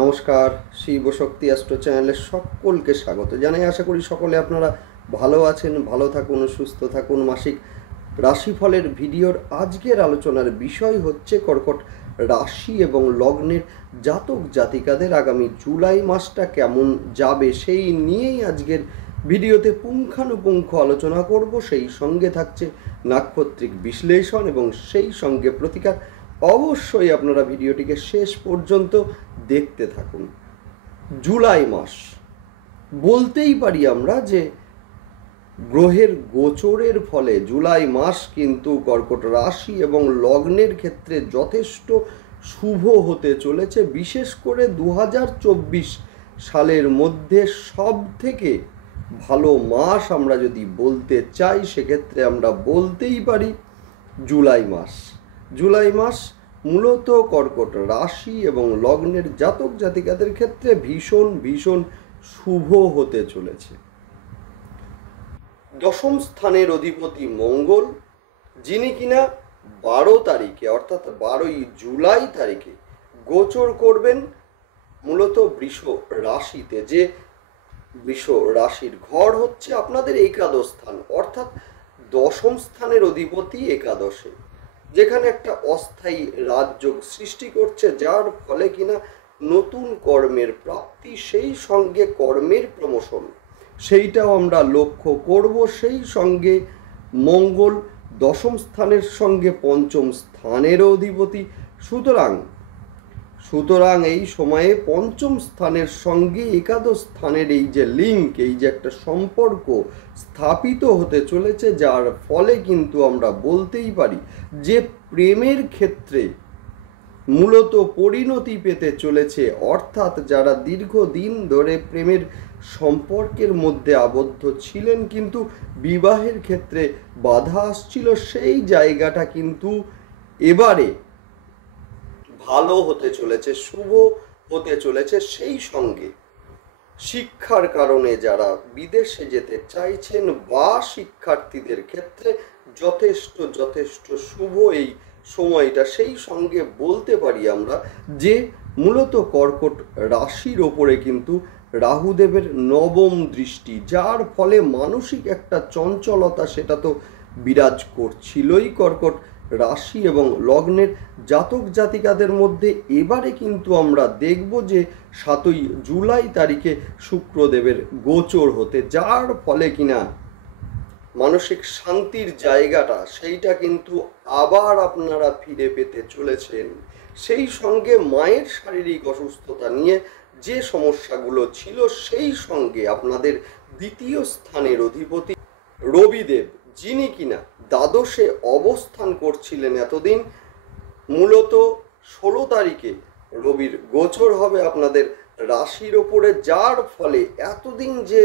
নমস্কার, শিবশক্তি অ্যাস্ট্রো চ্যানেলে সকলকে স্বাগত জানাই। আশা করি সকলে আপনারা ভালো আছেন, ভালো থাকুন, সুস্থ থাকুন। মাসিক রাশিফলের ভিডিওর আজকের আলোচনার বিষয় হচ্ছে কর্কট রাশি এবং লগ্নের জাতক জাতিকাদের আগামী জুলাই মাসটা কেমন যাবে সেই নিয়েই আজকের ভিডিওতে পুঙ্খানুপুঙ্খ আলোচনা করব। সেই সঙ্গে থাকছে নাক্ষত্রিক বিশ্লেষণ এবং সেই সঙ্গে প্রতিকার। অবশ্যই আপনারা ভিডিওটিকে শেষ পর্যন্ত দেখতে থাকুন। জুলাই মাস বলতেই পারি আমরা যে গ্রহের গোচরের ফলে জুলাই মাস কিন্তু কর্কট রাশি এবং লগ্নের ক্ষেত্রে যথেষ্ট শুভ হতে চলেছে। বিশেষ করে 2024 সালের মধ্যে সব থেকে ভালো মাস আমরা যদি বলতে চাই সেক্ষেত্রে আমরা বলতেই পারি জুলাই মাস। জুলাই মাস মূলত কর্কট রাশি এবং লগ্নের জাতক জাতিকাদের ক্ষেত্রে ভীষণ ভীষণ শুভ হতে চলেছে। দশম স্থানের অধিপতি মঙ্গল, যিনি কিনা 12 তারিখে অর্থাৎ 12ই জুলাই তারিখে গোচর করবেন মূলত বৃষ রাশিতে। যে বৃষ রাশির ঘর হচ্ছে আপনাদের একাদশ স্থান, অর্থাৎ দশম স্থানের অধিপতি একাদশে, যেখানে একটা অস্থায়ী রাজযোগ সৃষ্টি করছে, যার ফলে কিনা নতুন কর্মের প্রাপ্তি, সেই সঙ্গে কর্মের প্রমোশন, সেইটাও আমরা লক্ষ্য করব। সেই সঙ্গে মঙ্গল দশম স্থানের সঙ্গে পঞ্চম স্থানেরও অধিপতি। সুতরাং এই সময়ে পঞ্চম স্থানের সঙ্গে একাদশ স্থানের এই যে লিঙ্ক, এই যে একটা সম্পর্ক স্থাপিত হতে চলেছে, যার ফলে কিন্তু আমরা বলতেই পারি যে প্রেমের ক্ষেত্রে মূলত পরিণতি পেতে চলেছে। অর্থাৎ যারা দীর্ঘদিন ধরে প্রেমের সম্পর্কের মধ্যে আবদ্ধ ছিলেন কিন্তু বিবাহের ক্ষেত্রে বাধা আসছিল, সেই জায়গাটা কিন্তু এবারে ভালো হতে চলেছে, শুভ হতে চলেছে। সেই সঙ্গে শিক্ষার কারণে যারা বিদেশে যেতে চাইছেন বা শিক্ষার্থীদের ক্ষেত্রে যথেষ্ট শুভ এই সময়টা। সেই সঙ্গে বলতে পারি আমরা যে মূলত কর্কট রাশির ওপরে কিন্তু রাহুদেবের নবম দৃষ্টি, যার ফলে মানসিক একটা চঞ্চলতা সেটা তো বিরাজ করছিলই কর্কট রাশি এবং লগ্নের জাতক জাতিকাদের মধ্যে। এবারে কিন্তু আমরা দেখব যে 7ই জুলাই তারিখে শুক্রদেবের গোচর হতে, যার ফলে কিনা মানসিক শান্তির জায়গাটা সেইটা কিন্তু আবার আপনারা ফিরে পেতে চলেছেন। সেই সঙ্গে মায়ের শারীরিক অসুস্থতা নিয়ে যে সমস্যাগুলো ছিল, সেই সঙ্গে আপনাদের দ্বিতীয় স্থানের অধিপতি রবিদেব, যিনি কিনা দ্বাদশে অবস্থান করছিলেন এতদিন, মূলত 16 তারিখে রবির গোচর হবে আপনাদের রাশির ওপরে, যার ফলে এতদিন যে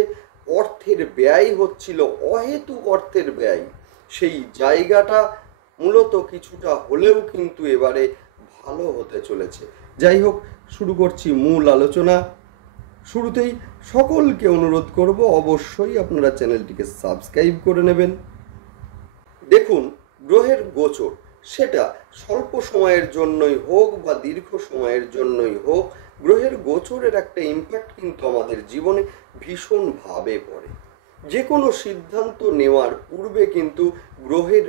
অর্থের ব্যয় হচ্ছিল, অহেতুক অর্থের ব্যয়, সেই জায়গাটা মূলত কিছুটা হলেও কিন্তু এবারে ভালো হতে চলেছে। যাই হোক, শুরু করছি মূল আলোচনা। শুরুতেই সকলকে অনুরোধ করব অবশ্যই আপনারা চ্যানেলটিকে সাবস্ক্রাইব করে নেবেন। দেখুন, গ্রহের গোচর সেটা স্বল্প সময়ের জন্যই হোক বা দীর্ঘ সময়ের জন্যই হোক, গ্রহের গোচরের একটা ইম্প্যাক্ট কিন্তু আমাদের জীবনে ভীষণভাবে পড়ে। যে কোনো সিদ্ধান্ত নেওয়ার পূর্বে কিন্তু গ্রহের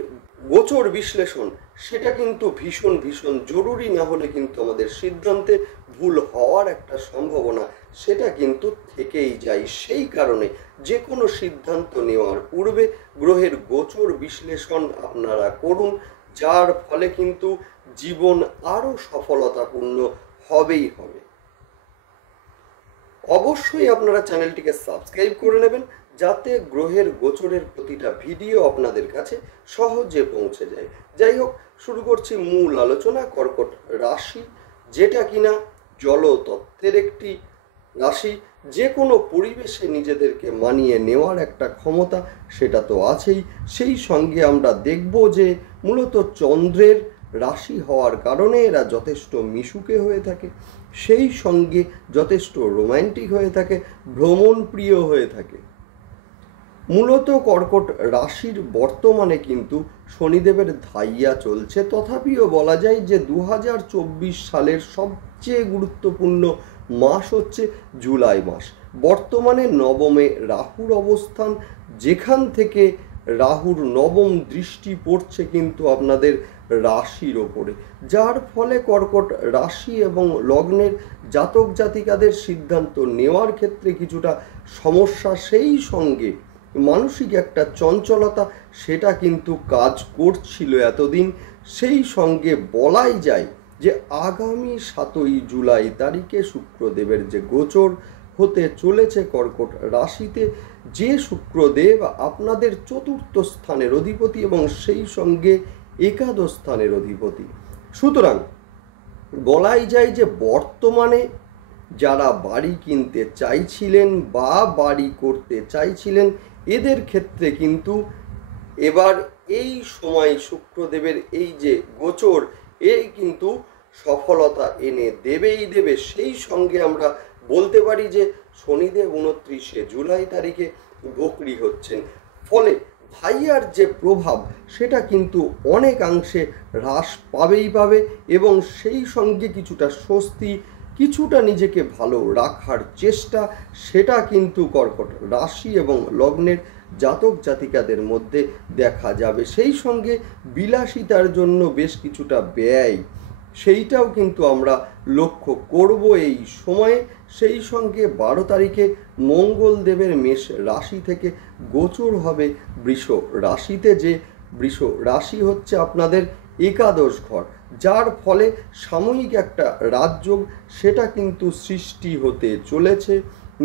গোচর বিশ্লেষণ সেটা কিন্তু ভীষণ জরুরি। না হলে কিন্তু আমাদের সিদ্ধান্তে ভুল হওয়ার একটা সম্ভাবনা সেটা কিন্তু থেকেই যায়। সেই কারণে যে কোনো সিদ্ধান্ত নেওয়ার পূর্বে গ্রহের গোচর বিশ্লেষণ আপনারা করুন, যার ফলে কিন্তু জীবন আরো সফলতাপূর্ণ হবেই হবে। অবশ্যই আপনারা চ্যানেলটিকে সাবস্ক্রাইব করে নেবেন, যাতে গ্রহের গোচরের প্রতিটা ভিডিও আপনাদের কাছে সহজে পৌঁছে যায়। যাই হোক, শুরু করছি মূল আলোচনা। কর্কট রাশি, যেটা কিনা জলতত্ত্বের একটি রাশি, যে কোনো পরিবেশে নিজেদেরকে মানিয়ে নেওয়ার একটা ক্ষমতা সেটা তো আছেই। সেই সঙ্গে আমরা দেখব যে মূলত চন্দ্রের রাশি হওয়ার কারণে এরা যথেষ্ট মিশুকে হয়ে থাকে, সেই সঙ্গে যথেষ্ট রোম্যান্টিক হয়ে থাকে, ভ্রমণ প্রিয় হয়ে থাকে। মূলত কর্কট রাশির বর্তমানে কিন্তু শনিদেবের ধাইয়া চলছে, তথাপিও বলা যায় যে 2024 সালের সবচেয়ে গুরুত্বপূর্ণ মাস হচ্ছে জুলাই মাস। বর্তমানে নবমে রাহুর অবস্থান, যেখান থেকে রাহুর নবম দৃষ্টি পড়ছে কিন্তু আপনাদের রাশির ওপরে, যার ফলে কর্কট রাশি এবং লগ্নের জাতক জাতিকাদের সিদ্ধান্ত নেওয়ার ক্ষেত্রে কিছুটা সমস্যা, সেই সঙ্গে মানসিক একটা চঞ্চলতা সেটা কিন্তু কাজ করছিল এতদিন। সেই সঙ্গে বলাই যায় যে আগামী 7ই জুলাই তারিখে শুক্রদেবের যে গোচর হতে চলেছে কর্কট রাশিতে, যে শুক্রদেব আপনাদের চতুর্থ স্থানের অধিপতি এবং সেই সঙ্গে একাদশ স্থানের অধিপতি। সুতরাং বলাই যায় যে বর্তমানে যারা বাড়ি কিনতে চাইছিলেন বা বাড়ি করতে চাইছিলেন, এদের ক্ষেত্রে কিন্তু এবার এই সময় শুক্রদেবের এই যে গোচর, এই কিন্তু সফলতা এনে দেবেই দেবে। সেই সঙ্গে আমরা বলতে পারি যে শনিদেব 29শে জুলাই তারিখে বকরি হচ্ছেন, ফলে ভাইয়ার যে প্রভাব সেটা কিন্তু অনেকাংশে হ্রাস পাবেই পাবে, এবং সেই সঙ্গে কিছুটা স্বস্তি, কিছুটা নিজেকে ভালো রাখার চেষ্টা, সেটা কিন্তু কর্কট রাশি এবং লগ্নের জাতক জাতিকাদের মধ্যে দেখা যাবে। সেই সঙ্গে বিলাসিতার জন্য বেশ কিছুটা ব্যয়, সেইটাও কিন্তু আমরা লক্ষ্য করব এই সময়ে। সেই সঙ্গে 12 তারিখে মঙ্গলদেবের মেষ রাশি থেকে গোচর হবে বৃষ রাশিতে, যে বৃষ রাশি হচ্ছে আপনাদের একাদশ ঘর, যার ফলে সাময়িক একটা রাজযোগ সেটা কিন্তু সৃষ্টি হতে চলেছে।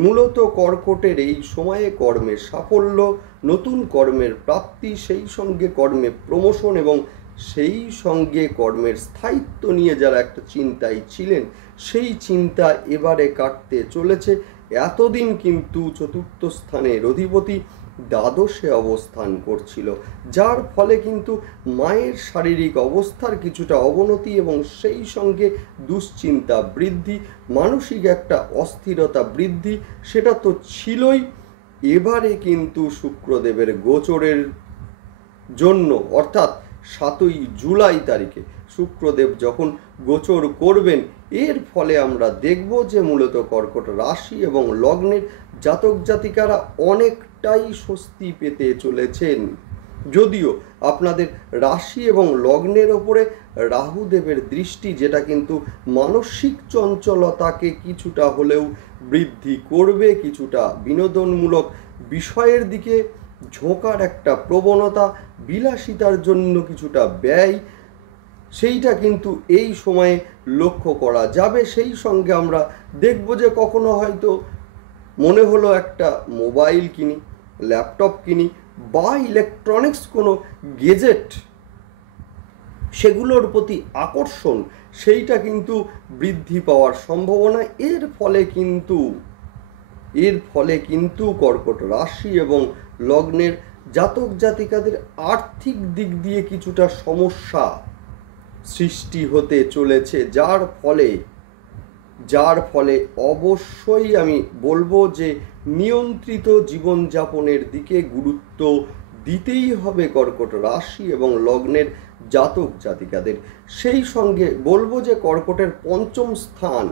মূলত কর্কটের এই সময়ে কর্মের সাফল্য, নতুন কর্মের প্রাপ্তি, সেই সঙ্গে কর্মে প্রমোশন এবং সেই সঙ্গে কর্মের স্থায়িত্ব নিয়ে যারা একটা চিন্তায় ছিলেন, সেই চিন্তা এবারে কাটতে চলেছে। এতদিন কিন্তু চতুর্থ স্থানের অধিপতি দ্বাদশে অবস্থান করছিল, যার ফলে কিন্তু মায়ের শারীরিক অবস্থার কিছুটা অবনতি এবং সেই সঙ্গে দুশ্চিন্তা বৃদ্ধি, মানসিক একটা অস্থিরতা বৃদ্ধি, সেটা তো ছিলই। এবারে কিন্তু শুক্রদেবের গোচরের জন্য, অর্থাৎ 7ই জুলাই তারিখে শুক্রদেব যখন গোচর করবেন, এর ফলে আমরা দেখব যে মূলত কর্কট রাশি এবং লগ্নের জাতক জাতিকারা অনেকটাই স্বস্তি পেতে চলেছেন। যদিও আপনাদের রাশি এবং লগ্নের ওপরে রাহুদেবের দৃষ্টি, যেটা কিন্তু মানসিক চঞ্চলতাকে কিছুটা হলেও বৃদ্ধি করবে, কিছুটা বিনোদনমূলক বিষয়ের দিকে ঝোঁকার একটা প্রবণতা, বিলাসিতার জন্য কিছুটা ব্যয়, সেইটা কিন্তু এই সময়ে লক্ষ্য করা যাবে। সেই সঙ্গে আমরা দেখব যে কখনো হয়তো মনে হলো একটা মোবাইল কিনি, ল্যাপটপ কিনি বা ইলেকট্রনিক্স কোনো গেজেট, সেগুলোর প্রতি আকর্ষণ সেইটা কিন্তু বৃদ্ধি পাওয়ার সম্ভাবনা। এর ফলে কিন্তু কর্কট রাশি এবং লগ্নের জাতক জাতিকাদের আর্থিক দিক দিয়ে কিছুটা সমস্যা সৃষ্টি হতে চলেছে, যার ফলে অবশ্যই আমি বলবো যে নিয়ন্ত্রিত জীবনযাপনের দিকে গুরুত্ব দিতেই হবে কর্কট রাশি এবং লগ্নের জাতক জাতিকাদের। সেই সঙ্গে বলবো যে কর্কটের পঞ্চম স্থান,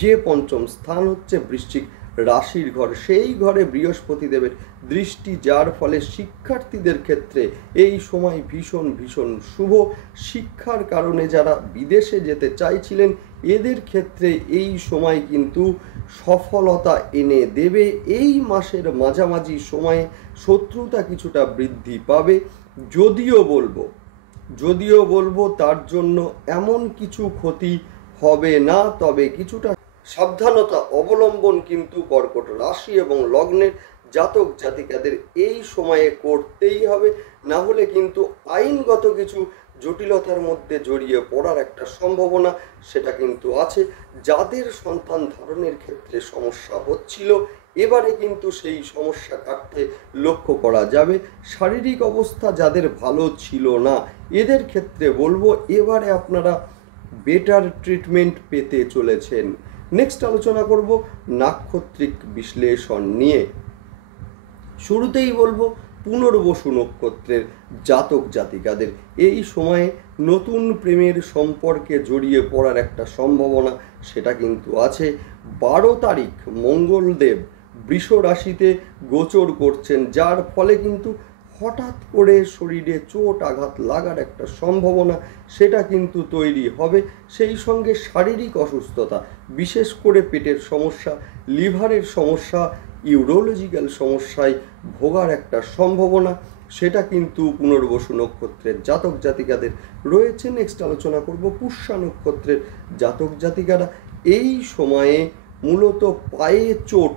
যে পঞ্চম স্থান হচ্ছে বৃশ্চিক রাশির ঘর, সেই ঘরে বৃহস্পতি দেবের দৃষ্টি, যার ফলে শিক্ষার্থীদের ক্ষেত্রে এই সময় ভীষণ ভীষণ শুভ। শিক্ষার কারণে যারা বিদেশে যেতে চাইছিলেন, এদের ক্ষেত্রে এই সময় কিন্তু সফলতা এনে দেবে। এই মাসের মাঝামাঝি সময়ে শত্রুতা কিছুটা বৃদ্ধি পাবে, যদিও বলবো তার জন্য এমন কিছু ক্ষতি হবে না, তবে কিছুটা সাবধানতা অবলম্বন কিন্তু কর্কট রাশি এবং লগ্নের জাতক জাতিকাদের এই সময়ে করতেই হবে, না হলে কিন্তু আইনগত কিছু জটিলতার মধ্যে জড়িয়ে পড়ার একটা সম্ভাবনা সেটা কিন্তু আছে। যাদের সন্তান ধারণের ক্ষেত্রে সমস্যা হচ্ছিল, এবারে কিন্তু সেই সমস্যা কাটতে লক্ষ্য করা যাবে। শারীরিক অবস্থা যাদের ভালো ছিল না, এদের ক্ষেত্রে বলবো এবারে আপনারা বেটার ট্রিটমেন্ট পেতে চলেছেন। নেক্সট আলোচনা করব নাক্ষত্রিক বিশ্লেষণ নিয়ে। শুরুতেই বলবো পুনর্বসু নক্ষত্রের জাতক জাতিকাদের এই সময়ে নতুন প্রেমের সম্পর্কে জড়িয়ে পড়ার একটা সম্ভাবনা সেটা কিন্তু আছে। 12 তারিখ মঙ্গলদেব বৃষ রাশিতে গোচর করছেন, যার ফলে কিন্তু হঠাৎ করে শরীরে চোট আঘাত লাগার একটা সম্ভাবনা সেটা কিন্তু তৈরি হবে। সেই সঙ্গে শারীরিক অসুস্থতা, বিশেষ করে পেটের সমস্যা, লিভারের সমস্যা, ইউরোলজিক্যাল সমস্যায় ভোগার একটা সম্ভাবনা সেটা কিন্তু পুনর্বসু নক্ষত্রের জাতক জাতিকাদের রয়েছে। নেক্সট আলোচনা করব পুষ্যা নক্ষত্রের জাতক জাতিকারা। এই সময়ে মূলত পায়ে চোট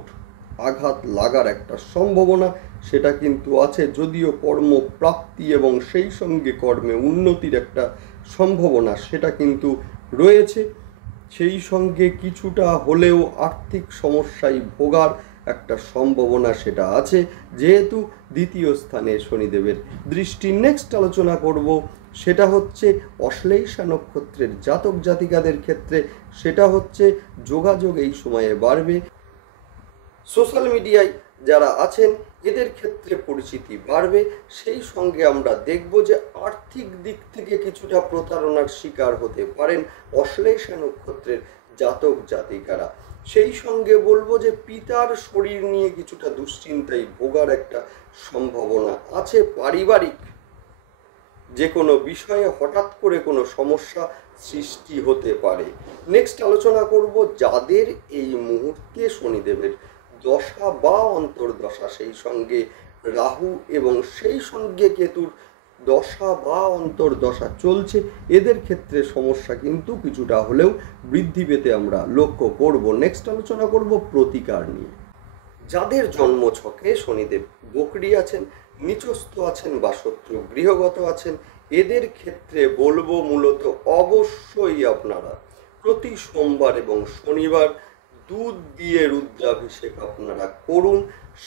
আঘাত লাগার একটা সম্ভাবনা সেটা কিন্তু আছে, যদিও কর্মপ্রাপ্তি এবং সেই সঙ্গে কর্মে উন্নতির একটা সম্ভাবনা সেটা কিন্তু রয়েছে। সেই সঙ্গে কিছুটা হলেও আর্থিক সমস্যায় ভোগার একটা সম্ভাবনা সেটা আছে, যেহেতু দ্বিতীয় স্থানে শনিদেবের দৃষ্টি। নেক্সট আলোচনা করব সেটা হচ্ছে অশ্লেষা নক্ষত্রের জাতক জাতিকাদের ক্ষেত্রে। সেটা হচ্ছে যোগাযোগ এই সময়ে বাড়বে, সোশ্যাল মিডিয়ায় যারা আছেন এদের ক্ষেত্রে পরিচিতি বাড়বে। সেই সঙ্গে আমরা দেখব যে আর্থিক দিক থেকে কিছুটা প্রতারণার শিকার হতে পারেন অশ্লেষা নক্ষত্রের জাতক জাতিকারা। সেই সঙ্গে বলবো যে পিতার শরীর নিয়ে কিছুটা দুশ্চিন্তায় ভোগার একটা সম্ভাবনা আছে। পারিবারিক যে কোনো বিষয়ে হঠাৎ করে কোনো সমস্যা সৃষ্টি হতে পারে। নেক্সট আলোচনা করব যাদের এই মুহূর্তে শনিদেবের দশা বা অন্তর্দশা, সেই সঙ্গে রাহু এবং সেই সঙ্গে কেতুর দশা বা অন্তর্দশা চলছে, এদের ক্ষেত্রে সমস্যা কিন্তু কিছুটা হলেও বৃদ্ধি পেতে আমরা লক্ষ্য করব। নেক্সট আলোচনা করব প্রতিকার নিয়ে। যাদের জন্ম ছকে শনিদেব বকরি আছেন, নিচস্থ আছেন বা শত্রু গৃহগত আছেন, এদের ক্ষেত্রে বলবো মূলত অবশ্যই আপনারা প্রতি সোমবার এবং শনিবার দুধ দিয়ে রুদ্রাভিষেক আপনারা করুন।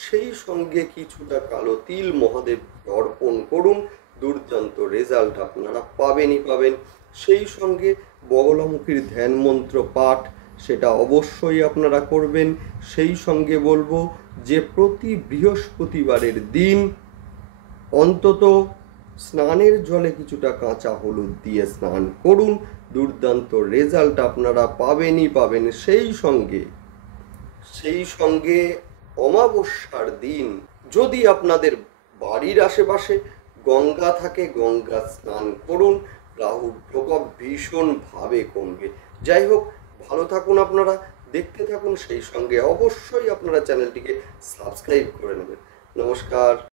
সেই সঙ্গে কিছুটা কালো তিল মহাদেবকে অর্পণ করুন, দুর্দান্ত রেজাল্ট আপনারা পাবেনই পাবেন। সেই সঙ্গে বগলামুখীর ধ্যান মন্ত্র পাঠ সেটা অবশ্যই আপনারা করবেন। সেই সঙ্গে বলবো যে প্রতি বৃহস্পতিবারের দিন অন্তত স্নানের জলে কিছুটা কাঁচা হলুদ দিয়ে স্নান করুন, দুর্দান্ত রেজাল্ট আপনারা পাবেনই পাবেন। সেই সঙ্গে অমাবস্যার দিন যদি আপনাদের বাড়ির আশেপাশে গঙ্গা থাকে গঙ্গা স্নান করুন, রাহুর প্রকোপ ভীষণভাবে কমবে। যাই হোক, ভালো থাকুন আপনারা, দেখতে থাকুন, সেই সঙ্গে অবশ্যই আপনারা চ্যানেলটিকে সাবস্ক্রাইব করে নেবেন। নমস্কার।